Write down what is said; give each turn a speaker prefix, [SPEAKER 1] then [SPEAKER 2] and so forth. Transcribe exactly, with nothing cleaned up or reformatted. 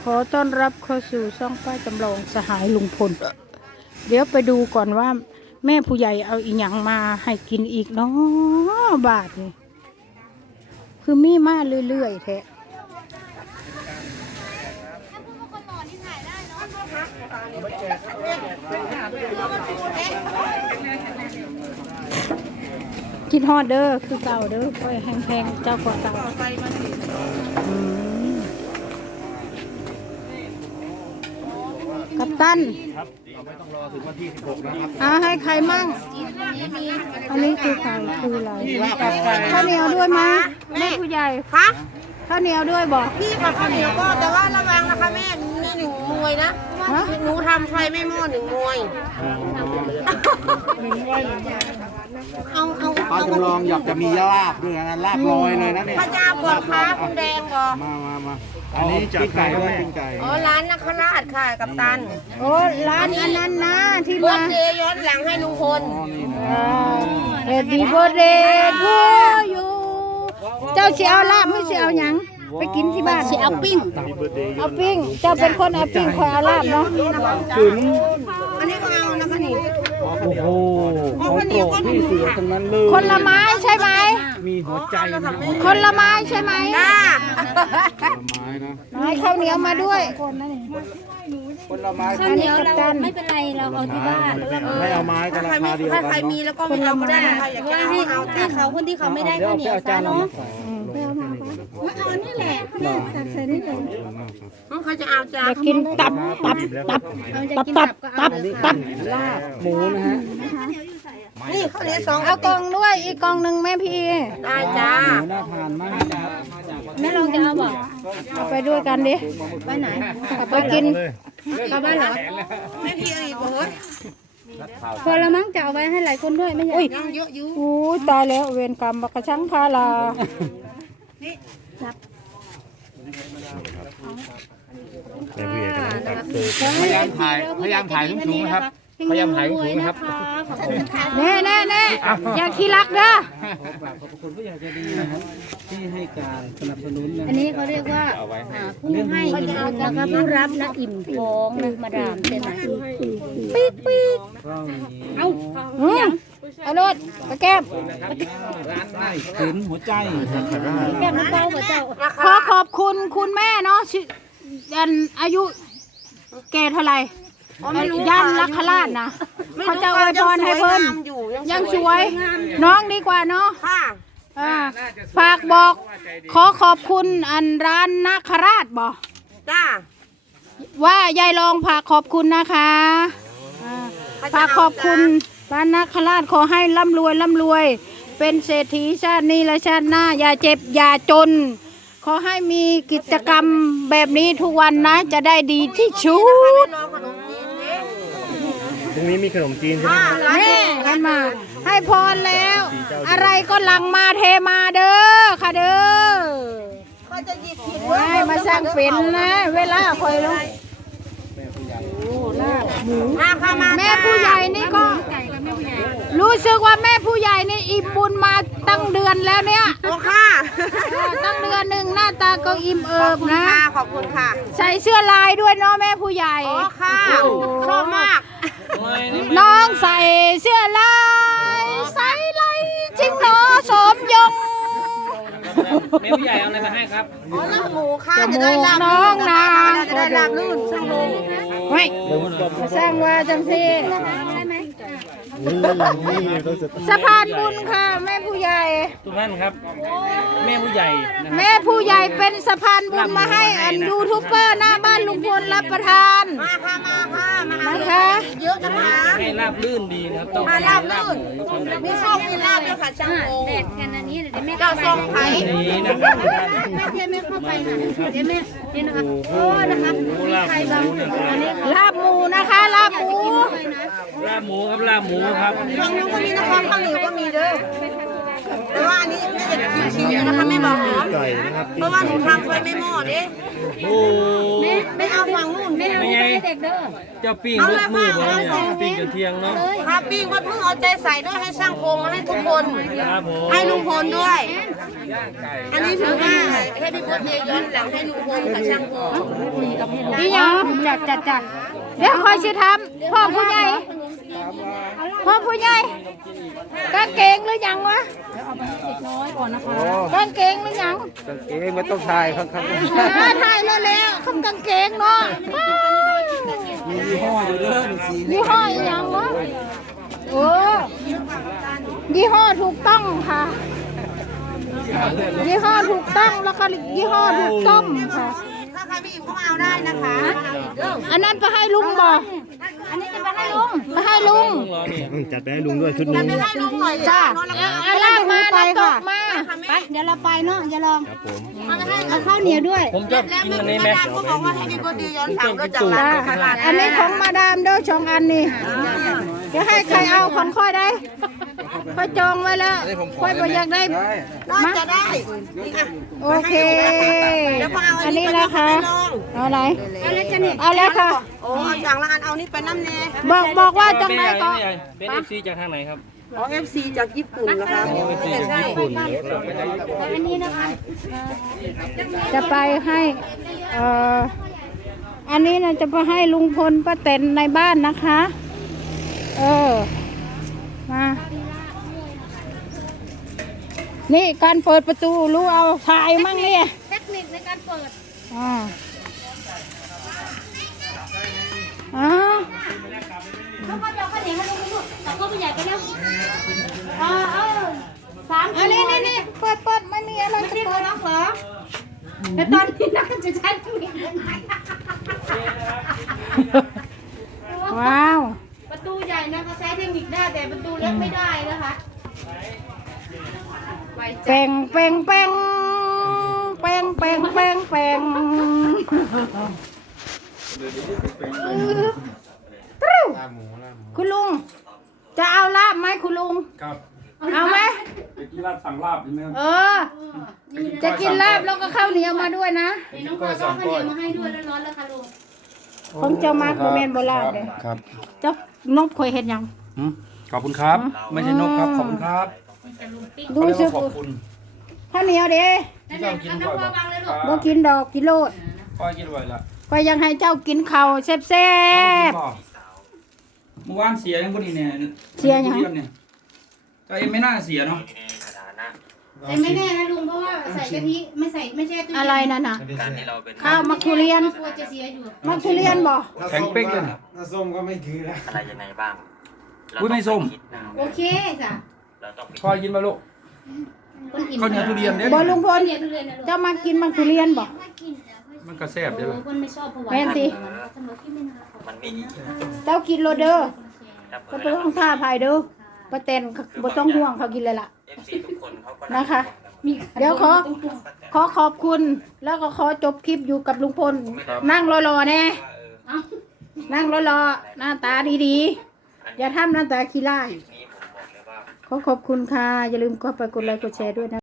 [SPEAKER 1] ขอต้อนรับเข้าสู่ช่องป้าจำลองสหายลุงพลเดี๋ยวไปดูก่อนว่าแม่ผู้ใหญ่เอาอีหยังมาให้กินอีกเนาะบาทนี่คือมีมาเรื่อยๆแท้กินฮอดเด้อคือเก่าเด้อค่อยแห้งๆเจ้ากว่าเก่ากัปตัน
[SPEAKER 2] ครับเราไม่ต้องรอถึงวันที่สิบหกนะครับ
[SPEAKER 1] อ่าให้ใครมั่งอันนี้คือใครคืออะไรข้าวเหนียวด้วยไหมแม่ผู้ใหญ่คะข้าวเหนียวด้วยบอกพี่กับข้าวเหนียวก็แต่ว่าระวังนะคะแม่มีหนึ่งมวยนะหนูทำไฟไม่หม้อหนึ่งมวยเอาเอา
[SPEAKER 2] ป้าจำลองอยากจะมีลาบด้วยนะลาบลอยเลยนะเนี่ย
[SPEAKER 1] พระเจ้าก่อนค้าคุณแดงบอก
[SPEAKER 2] มามามาอันนี้ปิ้งไก่ด้วยปิ้งไก่
[SPEAKER 1] อ๋อร้านนักขราชค่ะกับตันโอ้ร้านอันนั้นนะที่มาเดย์ย้อนหลังให้ลุงพลเอ็ดดี้โบเดย์ทูยูเจ้าเสียเอาลาบไม่เสียเอาหยังไปกินที่บ้านเสียเอาปิ้งเอาปิ้งเจ้าเป็นคนเอาปิ้งคอยเอาลาบเนาะถึงอันนี้ก็เอานะคะนี่
[SPEAKER 2] โอ้โหเขาโกรธพี่เสือตรงนั้นเลย
[SPEAKER 1] คนละไม้ใช่ไหม
[SPEAKER 2] มีหัวใจนะ
[SPEAKER 1] คนละไม้ใช่ไหมจ้า
[SPEAKER 2] ไม้นะ
[SPEAKER 1] ไม้ข้าวเหนียวมาด้วย
[SPEAKER 2] คนละไม้
[SPEAKER 3] ข้าวเหนียวเราไม่เป็นไรเราเอาที่บ้าน
[SPEAKER 2] ไม่เอาไม้ก็ราคาเดียวกัน
[SPEAKER 1] ใครมีแล้วก็ไม่เอาก็ได้
[SPEAKER 3] ว่าให้เอาให้เขาคนที่เขาไม่ได้ข้าวเหนียวซะเนาะ
[SPEAKER 1] มาเอานี่แหละตักใส่นี่เลยเขาจะเอาจ้ากินตับตับตับตับตับตับตับ
[SPEAKER 2] ลาบหมูนะฮะ
[SPEAKER 1] นี่เขาเรียกสองเอากล่องด้วยอีกกล่องหนึ่งแม่พี่ได้จ้า
[SPEAKER 2] น่าทานมากนะครับ
[SPEAKER 3] แม่ลองจะเอาบ่
[SPEAKER 1] เอาไปด้วยกันดิ
[SPEAKER 3] ไปไหน
[SPEAKER 1] ไปกิน
[SPEAKER 3] กลับบ้านเหรอ
[SPEAKER 1] แม่พี่อีกเบิร์ด
[SPEAKER 3] พอละมั้งจะเอาไว้ให้หลายคนด้วยไม่ใช่
[SPEAKER 1] ยังเยอะอยู่อู้ตายแล้วเวรกรรมบักชังคาลานี่ครับ
[SPEAKER 2] พยายามถ่ายพยายามถ่ายสูงๆนะครับพยายามถ่ายสูงๆครับ
[SPEAKER 1] แน่แน่แน่อย่าขี้รักเด้อ
[SPEAKER 2] ขอบคุณผู้ใหญ่ใจดีนะครับที่ให้การสนับสนุน
[SPEAKER 3] อันนี้เขาเรียกว่าผู้ให้อิ่มบุญแล้วก็ผู้รับนะอิ่มท้องนะมาดามใช่ไหม
[SPEAKER 1] ปีกปีกเอาเอาโนดตะแก้ม
[SPEAKER 2] ถึงหัวใจ
[SPEAKER 3] แก้มน้ำเต้าหัวเจ้า
[SPEAKER 1] ขอขอบคุณคุณแม่เนาะอันอายุแก่เท่าไหร่ย่านลักขลาดนะเขาจะอวยพรให้เพิ่นยังสวยน้องดีกว่าเนาะฝากบอกขอขอบคุณอันร้านนักขราชบอกจ้าว่ายายลองฝากขอบคุณนะคะฝากขอบคุณร้านนักขราชขอให้ร่ำรวยร่ำรวยเป็นเศรษฐีชาตินี้และชาติหน้าอย่าเจ็บอย่าจนขอให้มีกิจกรรมแบบนี้ทุกวันนะจะได้ดีที่สุด
[SPEAKER 2] ตรงนี้มีขนมจีนใช่ไหม
[SPEAKER 1] แม่กันมาให้พรแล้วอะไรก็หลังมาเทมาเด้อค่ะเด้อให้มาสร้างเป็นนะเวลาคอยลงแม่ผู้ใหญ่นี่ก็รู้สึกว่าแม่ผู้ใหญ่นี่อิ่มบุญมาตั้งเดือนแล้วเนี่ยโอ้ค่ะตั้งเดือนหนึ่งหน้าตาก็อิ่มเอิบนะขอบคุณค่ะใส่เสื้อลายด้วยเนาะแม่ผู้ใหญ่โอ้ค่ะชอบมากน้องใส่เสื้อลายใส่ลายจริงเนาะสมยง
[SPEAKER 2] แม่ผู้ใหญ่เอาอะไรมาให้ครับ
[SPEAKER 1] อ๋อลาบหมูค่ะจะได้ลาบน้องนางจะได้ลาบลื่นช่างลงไว้สร้างว่าจังสิสะพานบุญค่ะแม่ผู้ใหญ่
[SPEAKER 2] ทุกท่านครับแม่ผู้ใหญ่
[SPEAKER 1] แม่ผู้ใหญ่เป็นสะพานบุญมาให้อันยูทูบเบอร์หน้าบ้านลุงพลรับประทานมาค่ะมาค่ะนะคะเยอะนะคะ
[SPEAKER 2] ให้ลาบลื่นดีนะครับต้อง
[SPEAKER 1] ลาบลื่นมีโชคมีลาบด้วยค่ะช่างโง่
[SPEAKER 3] แดดกันอันนี้เดี๋ยวแม่
[SPEAKER 1] เจ้าทรงไผ่
[SPEAKER 2] นี่นะครับ
[SPEAKER 3] แม่แม่เข้าไปค่ะเดี๋ยวแม่นี่นะคะโอ้นะคะใครบ้างอันนี้
[SPEAKER 1] ลาบหมูนะคะลาบหมู
[SPEAKER 2] ลาบหมูครับลาบหมูครับ
[SPEAKER 1] ข้างนู้นก็มีนะคะข้างเหนียวก็มีเด้อ
[SPEAKER 4] แต่ว่าอันนี้จะชิวๆนะคะไม่บอกหรอ
[SPEAKER 5] ไก่นะครับ
[SPEAKER 4] เพราะว่าหนูทำไฟไม่หม้อเด้
[SPEAKER 5] โอ้
[SPEAKER 4] ไม่เอาฝั่งนู่นไม่เอา
[SPEAKER 3] ไม่ไงเด็กเด้อ
[SPEAKER 5] เจ้าปิ้งรถมือบ่เนี่ยปิ้งจนเที่ยงเนาะ
[SPEAKER 4] พาปิ้งวัดเพิ่งเอาใจใส่ด้วยให้ช่างโครงมาให้ทุกคน
[SPEAKER 5] ครับผม
[SPEAKER 4] ให้ลุงพลด้วย อันนี้ถือว่าให้พี่พลเทย้อนหลังให้ลุงพลกับช่างโครง
[SPEAKER 1] นี่ยังจัดจัดจัดเดี๋ยวคอยสิทำพ่อผู้ใหญ่พ่อผู้ใหญ่กางเกงหรือยังวะกางเกงหรือยัง
[SPEAKER 2] กางเกงไม่ต้องถ่ายครับครับ
[SPEAKER 1] อ่าถ่ายแล้วแล้วคำกางเกงเนาะ
[SPEAKER 5] มียี่ห้ออยู่เด้อสี
[SPEAKER 1] ยี่ห้ออีหยังวะโอ้ยี่ห้อถูกต้องค่ะยี่ห้อถูกต้องแล้วก็ยี่ห้อถูกต้มค่ะ
[SPEAKER 4] ถ้าใครไม่อิ่มก็มาเอาได้นะคะ
[SPEAKER 1] อันนั้นไปให้ลุงบ่อันนี้จะไปให้ลุงไปให้ลุง
[SPEAKER 5] รอเนี่ย
[SPEAKER 2] จัดไปให้ลุงด้วยชุดนี้
[SPEAKER 4] ไปให้ลุงหน่อย
[SPEAKER 1] จ้า
[SPEAKER 4] จ้า
[SPEAKER 1] เอาลากมาไปค่ะมาไป
[SPEAKER 3] เดี๋ยวเราไปเนาะอย่าลอง
[SPEAKER 2] ครับผม
[SPEAKER 3] เอาข้าวเหนียวด้วย
[SPEAKER 5] ผมชอบกินอันนี้ไหม
[SPEAKER 4] ก็บอกว่าให้พี่พลเทย้อนหลังก็จากร้านตลาด
[SPEAKER 1] อันนี้ของมาดามเด้อชองอันนี่จะให้ใครเอาของค่อยได้ค่อยจองไว้แล้วค่อยบ่อยากได้
[SPEAKER 4] น่าจะได้นี่อ่ะ
[SPEAKER 1] โอเค
[SPEAKER 4] เดี๋ยวพอเอาอั
[SPEAKER 1] อั
[SPEAKER 4] น
[SPEAKER 1] น
[SPEAKER 4] นี้
[SPEAKER 1] นี้
[SPEAKER 4] ไป
[SPEAKER 1] นะคะ
[SPEAKER 4] ลอง
[SPEAKER 1] เอาอะไร
[SPEAKER 4] เอาเลยจ้ะนี่
[SPEAKER 1] เอาเลยค่ะ
[SPEAKER 4] โอ้เอาอย่างละอันเอานี่ไปน้ำเนย
[SPEAKER 1] บอกบอกว่าจังไหนก็
[SPEAKER 5] เป็นเอฟซีจากทางไหนครับ
[SPEAKER 4] อ๋อ เอฟ ซี จากญี่ปุ่นนะคะใช่
[SPEAKER 3] อันนี้นะคะ
[SPEAKER 1] จะไปให้เอ่ออันนี้นะจะไปให้ลุงพลป้าแตนในบ้านนะคะ เออ มา นี่การเปิดประตูรู้เอาถ่ายมั่งเนี่ย
[SPEAKER 3] เทคนิคในการเปิด
[SPEAKER 1] อ่าอ้าว
[SPEAKER 3] แล้วก็จะเอาข้าวเหนียวให้ลุงลูกสองก็ผู้ใหญ่ไปแล้วเอาเอาสาม
[SPEAKER 1] อันนี้นี่นี่เปิดเปิดไม่มีอะไร
[SPEAKER 3] ไม่
[SPEAKER 1] จะ
[SPEAKER 3] ใช่
[SPEAKER 1] เปิ
[SPEAKER 3] เขา
[SPEAKER 1] ด
[SPEAKER 3] ล็อกเหรอแต่ตอนนี้นักจะใช้ทุเรียน
[SPEAKER 1] ว้าว
[SPEAKER 3] ประตูใหญ่นะคะใช้เทคนิคได้แต่ประตูเล็กไม่ได้นะคะไว้ใจ
[SPEAKER 1] เป่งเป่งเป่งเป่งเป่งเป่งเป่งตรูคุณลุง จะเอาลาบไหมคุณลุง
[SPEAKER 6] ครับ
[SPEAKER 1] เอาไหม
[SPEAKER 6] ไปกินลาบสั่งลาบใช่ไหมครับ
[SPEAKER 1] เออ จะกินลาบแล้วก็ข้าวเหนียวมาด้วยนะ
[SPEAKER 3] เดี๋ยวน้องพลอยก็เอาข้าวเหนียวมาให้ด้วยร้อนๆแล้วค่ะลุง
[SPEAKER 1] ของเจ้ามาโคเมนโบราณเลย
[SPEAKER 6] ครับ
[SPEAKER 1] เจ้านกเคยเห็นยัง
[SPEAKER 6] หืมขอบคุณครับ ไม่ใช่นกครับ ขอบคุณครับ
[SPEAKER 1] ดู
[SPEAKER 6] เขาเรียก
[SPEAKER 1] สิ
[SPEAKER 6] ว่าขอบคุณ
[SPEAKER 1] ข้าวเหนียวเด้
[SPEAKER 3] นั่นแหละเอาน้ำพลอยวางเลยลูก
[SPEAKER 1] บ่กินดอกกิโลด
[SPEAKER 6] พ่อกินไว้ละ
[SPEAKER 1] ก็ยังให้เจ้ากินข้าวแซ่บ
[SPEAKER 6] พ่อกินบ่เมื่อวานเสียยังพอดีเนี่ย
[SPEAKER 1] เสียยัง
[SPEAKER 6] ทุรีเนี่ยแต่เอ็มไม่น่าเสียเนาะ
[SPEAKER 3] แต่ไม่แน่นะลุงเพราะว่าใส่กะทิไม่ใส่ไม่แช่ตู้
[SPEAKER 1] ๆ
[SPEAKER 3] เย็น
[SPEAKER 1] อะไรนั่นน่ะข้าวมักทุเรียน
[SPEAKER 3] กลัวจะเสียอยู่
[SPEAKER 1] มักทุเรียนบ่
[SPEAKER 6] แข็งเป๊กเลยนะ
[SPEAKER 5] น้าส้มก็ไม่ถือแล้ว
[SPEAKER 7] อะไรยังไงบ้าง
[SPEAKER 6] อุ้ยไม่ส้ม
[SPEAKER 3] โอเคจ้ะ
[SPEAKER 7] เราต้องไป
[SPEAKER 6] พ่อกินมาลูก
[SPEAKER 3] คนอิ่ม
[SPEAKER 6] ข้าวเหนียวทุเรียนเนี่ย
[SPEAKER 1] บ่ลุงพล
[SPEAKER 3] เรียนทุเรียนนะลูก
[SPEAKER 1] เจ้ามากินมักทุเรียนบ่
[SPEAKER 6] มันก็แซ่บ
[SPEAKER 3] โอ้
[SPEAKER 6] เด้อ
[SPEAKER 3] คนไม่ชอบผวา
[SPEAKER 1] แม่นสิ
[SPEAKER 3] เสมอที่ไม่นา
[SPEAKER 7] มันมี
[SPEAKER 1] เจ้ากินโลดเด้อ
[SPEAKER 7] ถ้า
[SPEAKER 1] ก็
[SPEAKER 7] เปิด
[SPEAKER 1] ต้องท่าภายเด้อป้าแตนบ่ต้องห่วงเขากินเลยล่ะ
[SPEAKER 7] เอฟซีทุกคนเขาก็
[SPEAKER 1] นะคะ
[SPEAKER 3] มี
[SPEAKER 1] เดี๋ยวขอ ขอขอบคุณ แล้วก็ขอจบคลิปอยู่กับลุงพล นั่งรอๆแน่
[SPEAKER 3] เอ้า
[SPEAKER 1] นั่งรอๆหน้าตาดีๆ อย่าทำหน้าตาขี้ร้าย
[SPEAKER 7] นี้ผมบอกเลยว่า
[SPEAKER 1] ขอขอบคุณค่ะ อย่าลืมก็ไปกดไลค์กดแชร์ด้วยนะ